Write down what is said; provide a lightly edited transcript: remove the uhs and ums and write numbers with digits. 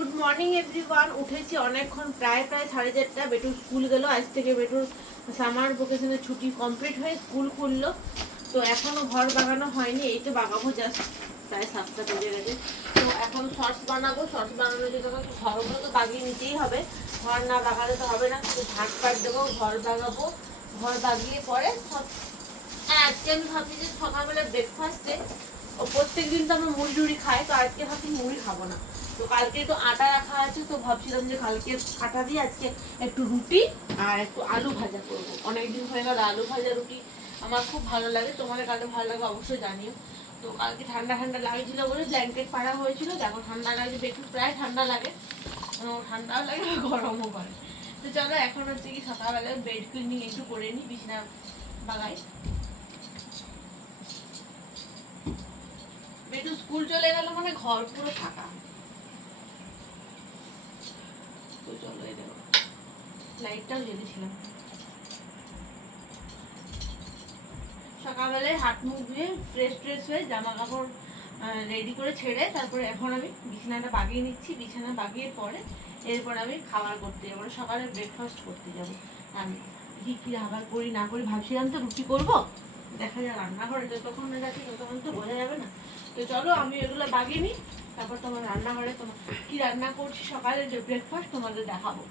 Good morning everyone. উঠেছি অনেকক্ষণ, প্রায় 4:30। বেটুর স্কুল গেল। আজ থেকে বেটুর সামার ভ্যাকেশনের ছুটি কমপ্লিট হয়ে স্কুল খুললো। তো এখনো ঘর বাগানো হয়নি, এই তো বাগাবো, জাস্ট প্রায় 7টা বেজে গেছে। তো এখন শর্টস বানাবো। শর্টস বানানোর জন্য ঘরগুলো তো বাগিয়ে নিতেই হবে, ঘর না বাগালে তো হবে না। তো ঝাঁট পাট দেবো, ঘর বাগাবো, ঘর বাগিয়ে পরে সব। আজকে আমি ভাবছি যে সকালবেলা ব্রেকফাস্টে, প্রত্যেক দিন তো আমরা মুড়ি টুড়ি খাই, তো আজকে ভাবছি মুড়ি খাবো না। তো কালকে তো আটা রাখা আছে, তো ভাবছিলাম যে কালকে আটা দিয়ে আজকে একটু রুটি আর একটু আলু ভাজা করবো। অনেকদিন হয়ে গেল আলু ভাজা রুটি আমার খুব ভালো লাগে। তোমাদের কালকে ভালো লাগে অবশ্যই জানিও। তো কালকে ঠান্ডা ঠান্ডা লাগছিল বলে ব্ল্যাঙ্কেট পাড়া হয়েছিল। দেখো ঠান্ডা লাগে, একটু প্রায় ঠান্ডা লাগে, ঠান্ডাও লাগে গরমও করে। তো চলো এখন হচ্ছে কি সকালবেলায় বেড ক্লিনিং একটু করে নিই, বিছানা বাগাই। বেটু স্কুল চলে গেল মানে ঘর পুরো ফাঁকা। তো চলো, এই দেখো লাইটটাও জ্বেলেছিলাম। সকালবেলায় হাত মুখ ধুয়ে ফ্রেশ হয়ে জামা কাপড় রেডি করে ছেড়ে তারপরে এখন আমি বিছানাটা বাগিয়ে নিচ্ছি। বিছানা বাগিয়ে পরে এরপর আমি খাবার করতে যাবো, সকালে ব্রেকফাস্ট করতে যাবো। আমি কি খাবার করি না করি ভাবছিলাম তো রুটি করবো, দেখা যায় রান্নাঘরে যতক্ষণ যাচ্ছি ততক্ষণ তো বোঝা যাবে না। তো চলো আমি এগুলো বাগিয়ে নিই, তারপর তোমার রান্নাঘরে তোমার কি রান্না করছি সকালে যে ব্রেকফাস্ট তোমাদের দেখাবো।